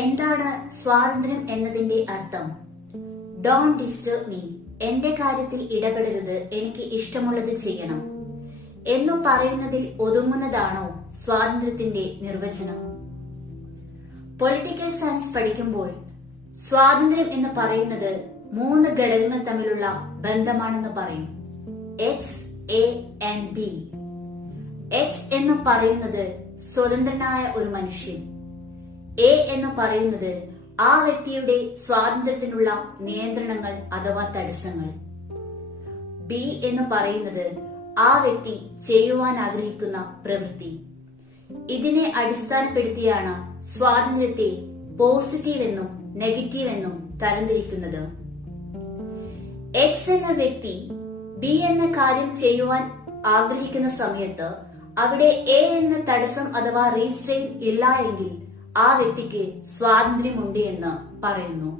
എന്താണ് സ്വാതന്ത്ര്യം എന്നതിന്റെ അർത്ഥം? ഡോണ്ട് ഡിസ്റ്റർബ് മീ, എന്റെ കാര്യത്തിൽ ഇടപെടരുത്, എനിക്ക് ഇഷ്ടമുള്ളത് ചെയ്യണം എന്നു പറയുന്നതിൽ ഒതുങ്ങുന്നതാണോ സ്വാതന്ത്ര്യത്തിന്റെ നിർവചനം? പൊളിറ്റിക്കൽ സയൻസ് പഠിക്കുമ്പോൾ സ്വാതന്ത്ര്യം എന്ന് പറയുന്നത് 3 ഘടകങ്ങൾ തമ്മിലുള്ള ബന്ധമാണെന്ന് പറയും. X, A and B. X എന്ന് പറയുന്നത് സ്വതന്ത്രനായ ഒരു മനുഷ്യൻ. എ എന്ന് പറയുന്നത് ആ വ്യക്തിയുടെ സ്വാതന്ത്ര്യത്തിനുള്ള നിയന്ത്രണങ്ങൾ അഥവാ തടസ്സങ്ങൾ. ബി എന്ന് പറയുന്നത് ആ വ്യക്തി ചെയ്യുവാൻ ആഗ്രഹിക്കുന്ന പ്രവൃത്തി. ഇതിനെ അടിസ്ഥാനപ്പെടുത്തിയാണ് സ്വാതന്ത്ര്യത്തെ പോസിറ്റീവ് എന്നും നെഗറ്റീവ് എന്നും തരംതിരിക്കുന്നത്. എക്സ് എന്ന വ്യക്തി ബി എന്ന കാര്യം ചെയ്യുവാൻ ആഗ്രഹിക്കുന്ന സമയത്ത് അവിടെ എ എന്ന തടസ്സം അഥവാ റീസ്ട്രെയിൻ ഇല്ല എങ്കിൽ ആ വ്യക്തിക്ക് സ്വാതന്ത്ര്യമുണ്ട് എന്ന് പറയുന്നു.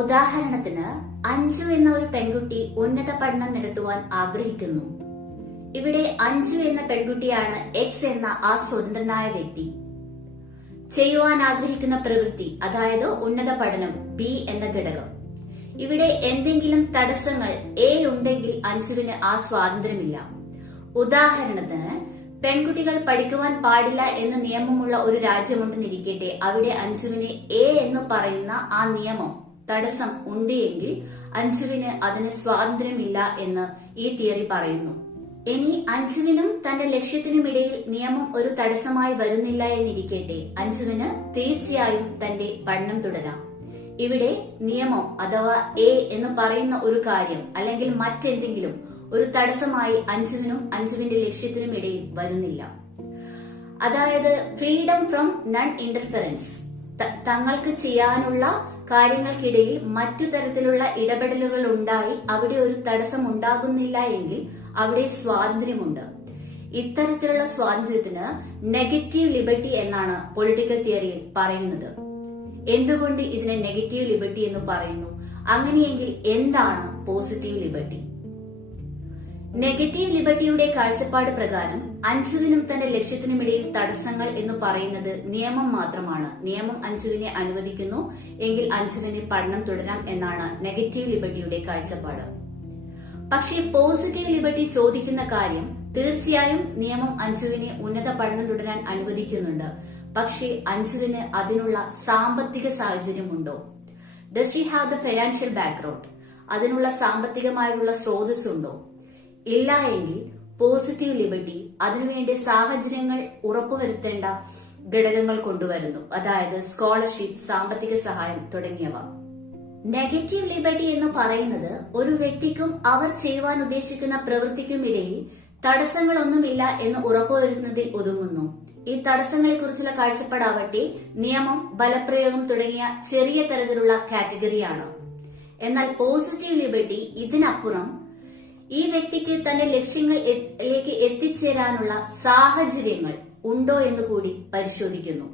ഉദാഹരണത്തിന്, അഞ്ജു എന്ന ഒരു പെൺകുട്ടി ഉന്നത പഠനം നടത്തുവാൻ ആഗ്രഹിക്കുന്നു. ഇവിടെ അഞ്ജു എന്ന പെൺകുട്ടിയാണ് എക്സ് എന്ന ആ സ്വതന്ത്രനായ വ്യക്തി. ചെയ്യുവാൻ ആഗ്രഹിക്കുന്ന പ്രവൃത്തി, അതായത് ഉന്നത പഠനം, ബി എന്ന ഘടകം. ഇവിടെ എന്തെങ്കിലും തടസ്സങ്ങൾ എ ഉണ്ടെങ്കിൽ അഞ്ജുവിന് ആ സ്വാതന്ത്ര്യമില്ല. ഉദാഹരണത്തിന്, പെൺകുട്ടികൾ പഠിക്കുവാൻ പാടില്ല എന്ന് നിയമമുള്ള ഒരു രാജ്യമുണ്ടെന്നിരിക്കട്ടെ, അവിടെ അഞ്ജുവിന് എ എന്ന് പറയുന്ന ആ നിയമം തടസ്സം ഉണ്ട് എങ്കിൽ അഞ്ജുവിന് അതിന് സ്വാതന്ത്ര്യമില്ല എന്ന് ഈ തിയറി പറയുന്നു. ഇനി അഞ്ജുവിനും തന്റെ ലക്ഷ്യത്തിനുമിടയിൽ നിയമം ഒരു തടസ്സമായി വരുന്നില്ല എന്നിരിക്കട്ടെ, അഞ്ജുവിന് തീർച്ചയായും തന്റെ പഠനം തുടരാം. ഇവിടെ നിയമം അഥവാ എ എന്ന് പറയുന്ന ഒരു കാര്യം അല്ലെങ്കിൽ മറ്റെന്തെങ്കിലും ഒരു തടസ്സമായി അഞ്ജുവിനും അഞ്ജുവിന്റെ ലക്ഷ്യത്തിനും ഇടയിൽ വരുന്നില്ല. അതായത് ഫ്രീഡം ഫ്രം നൺ ഇന്റർഫെറൻസ്. തങ്ങൾക്ക് ചെയ്യാനുള്ള കാര്യങ്ങൾക്കിടയിൽ മറ്റു തരത്തിലുള്ള ഇടപെടലുകൾ ഉണ്ടായി അവിടെ ഒരു തടസ്സം ഉണ്ടാകുന്നില്ല എങ്കിൽ അവിടെ സ്വാതന്ത്ര്യമുണ്ട്. ഇത്തരത്തിലുള്ള സ്വാതന്ത്ര്യത്തിന് നെഗറ്റീവ് ലിബർട്ടി എന്നാണ് പൊളിറ്റിക്കൽ തിയറിയിൽ പറയുന്നത്. എന്തുകൊണ്ട് ഇതിനെ നെഗറ്റീവ് ലിബർട്ടി എന്ന് പറയുന്നു? അങ്ങനെയെങ്കിൽ എന്താണ് പോസിറ്റീവ് ലിബർട്ടി? നെഗറ്റീവ് ലിബർട്ടിയുടെ കാഴ്ചപ്പാട് പ്രകാരം അഞ്ജുവിനും തന്റെ ലക്ഷ്യത്തിനുമിടയിൽ തടസ്സങ്ങൾ എന്ന് പറയുന്നത് നിയമം മാത്രമാണ്. നിയമം അഞ്ജുവിനെ അനുവദിക്കുന്നു എങ്കിൽ അഞ്ജുവിന് പഠനം തുടരാം എന്നാണ് നെഗറ്റീവ് ലിബർട്ടിയുടെ കാഴ്ചപ്പാട്. പക്ഷേ പോസിറ്റീവ് ലിബർട്ടി ചോദിക്കുന്ന കാര്യം, തീർച്ചയായും നിയമം അഞ്ജുവിനെ ഉന്നത പഠനം തുടരാൻ അനുവദിക്കുന്നുണ്ട്. പക്ഷേ അഞ്ജുവിന് അതിനുള്ള സാമ്പത്തിക സാഹചര്യമുണ്ടോ? Does she have the financial background? അതിനുള്ള സാമ്പത്തികമായുള്ള സ്രോതസ് ഉണ്ടോ? ഇല്ല എങ്കിൽ പോസിറ്റീവ് ലിബർട്ടി അതിനുവേണ്ടി സാഹചര്യങ്ങൾ ഉറപ്പുവരുത്തേണ്ട ഘടകങ്ങൾ കൊണ്ടുവരുന്നു. അതായത് സ്കോളർഷിപ്പ്, സാമ്പത്തിക സഹായം തുടങ്ങിയവ. നെഗറ്റീവ് ലിബർട്ടി എന്ന് പറയുന്നത് ഒരു വ്യക്തിക്കും അവർ ചെയ്യുവാൻ ഉദ്ദേശിക്കുന്ന പ്രവൃത്തിക്കും ഇടയിൽ തടസ്സങ്ങളൊന്നുമില്ല എന്ന് ഉറപ്പുവരുത്തുന്നതിൽ ഒതുങ്ങുന്നു. ഈ തടസ്സങ്ങളെ കുറിച്ചുള്ള കാഴ്ചപ്പാടാവട്ടെ നിയമം, ബലപ്രയോഗം തുടങ്ങിയ ചെറിയ തരത്തിലുള്ള കാറ്റഗറിയാണ്. എന്നാൽ പോസിറ്റീവ് ലിബർട്ടി ഇതിനപ്പുറം ഈ വ്യക്തിക്ക് തന്റെ ലക്ഷ്യങ്ങളിലേക്ക് എത്തിച്ചേരാനുള്ള സാഹചര്യങ്ങൾ ഉണ്ടോ എന്ന് കൂടി പരിശോധിക്കുന്നു.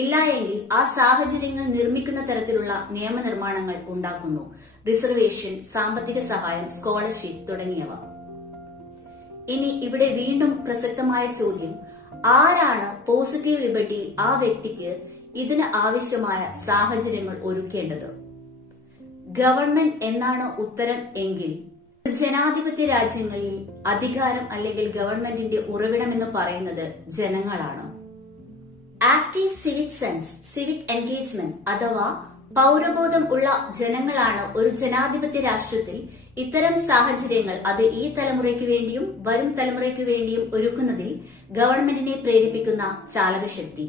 ഇല്ല എങ്കിൽ ആ സാഹചര്യങ്ങൾ നിർമ്മിക്കുന്ന തരത്തിലുള്ള നിയമനിർമ്മാണങ്ങൾ ഉണ്ടാക്കുന്നു. റിസർവേഷൻ, സാമ്പത്തിക സഹായം, സ്കോളർഷിപ്പ് തുടങ്ങിയവ. ഇനി ഇവിടെ വീണ്ടും പ്രസക്തമായ ചോദ്യം, ആരാണ് പോസിറ്റീവ് ലിബർട്ടി ആ വ്യക്തിക്ക് ഇതിന് ആവശ്യമായ സാഹചര്യങ്ങൾ ഒരുക്കേണ്ടത്? ഗവൺമെന്റ് എന്നാണ് ഉത്തരം എങ്കിൽ ജനാധിപത്യ രാജ്യങ്ങളിൽ അധികാരം അല്ലെങ്കിൽ ഗവൺമെന്റിന്റെ ഉറവിടം എന്ന് പറയുന്നത് ജനങ്ങളാണ്. Active civic sense, civic engagement അഥവാ പൗരബോധം ഉള്ള ജനങ്ങളാണ് ഒരു ജനാധിപത്യ രാഷ്ട്രത്തിൽ ഇത്തരം സാഹചര്യങ്ങൾ അത് ഈ തലമുറയ്ക്ക് വേണ്ടിയും വരും തലമുറയ്ക്ക് വേണ്ടിയും ഒരുക്കുന്നതിൽ ഗവൺമെന്റിനെ പ്രേരിപ്പിക്കുന്ന ചാലകശക്തി.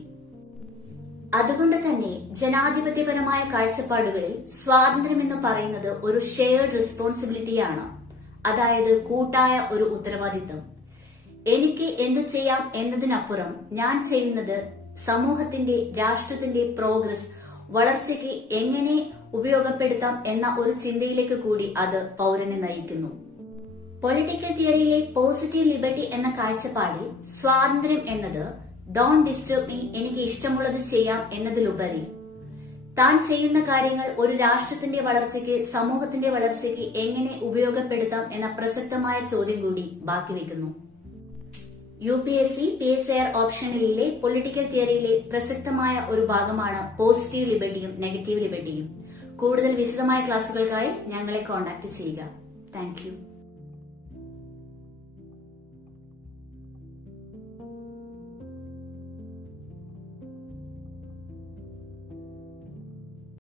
അതുകൊണ്ട് തന്നെ ജനാധിപത്യപരമായ കാഴ്ചപ്പാടുകളിൽ സ്വാതന്ത്ര്യം എന്ന് പറയുന്നത് ഒരു ഷെയർഡ് റെസ്പോൺസിബിലിറ്റിയാണ്. അതായത് കൂട്ടായ ഒരു ഉത്തരവാദിത്തം. എനിക്ക് എന്തു ചെയ്യാം എന്നതിനപ്പുറം ഞാൻ ചെയ്യുന്നത് സമൂഹത്തിന്റെ, രാഷ്ട്രത്തിന്റെ പ്രോഗ്രസ്, വളർച്ചയ്ക്ക് എങ്ങനെ ഉപയോഗപ്പെടുത്താം എന്ന ഒരു ചിന്തയിലേക്ക് കൂടി അത് പൗരനെ നയിക്കുന്നു. പൊളിറ്റിക്കൽ തിയറിയിലെ പോസിറ്റീവ് ലിബർട്ടി എന്ന കാഴ്ചപ്പാടിൽ സ്വാതന്ത്ര്യം എന്നത് ഡോണ്ട് ഡിസ്റ്റർബ് മീ, എനിക്ക് ഇഷ്ടമുള്ളത് ചെയ്യാം എന്നതിലുപരി താൻ ചെയ്യുന്ന കാര്യങ്ങൾ ഒരു രാഷ്ട്രത്തിന്റെ വളർച്ചയ്ക്ക്, സമൂഹത്തിന്റെ വളർച്ചയ്ക്ക് എങ്ങനെ ഉപയോഗപ്പെടുത്താം എന്ന പ്രസക്തമായ ചോദ്യം കൂടി ബാക്കി വയ്ക്കുന്നു. UPSC PSIR ഓപ്ഷനിലെ പൊളിറ്റിക്കൽ തിയറിയിലെ പ്രസക്തമായ ഒരു ഭാഗമാണ് പോസിറ്റീവ് ലിബർട്ടിയും നെഗറ്റീവ് ലിബർട്ടിയും. കൂടുതൽ വിശദമായ ക്ലാസുകൾക്കായി ഞങ്ങളെ കോൺടാക്ട് ചെയ്യുക. താങ്ക്